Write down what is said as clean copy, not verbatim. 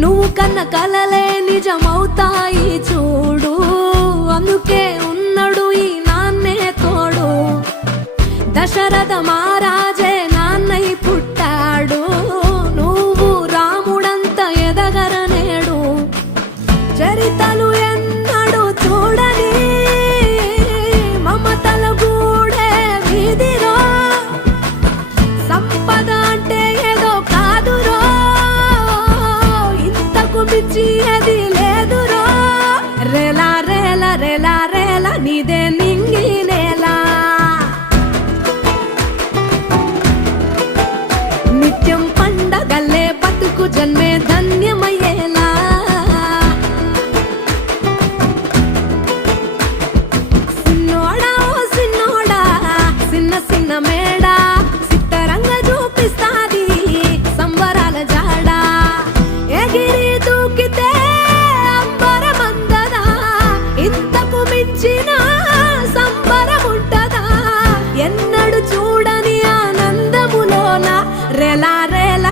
నువ్వు కన్న కలలే నిజమవుతాయి చూడు, అందుకే ఉన్నాడు ఈ నాన్నే తోడు. దశరథ మహారాజే నాన్నై పుట్టాడు, నువ్వు రాముడంత ఎదగరనేడు. చరితలు ఎన్నడు చూడని మమతల గూడే వీధిరో, సంపద అంటే ఏదో కాదురో, ఇంతకు మించి అది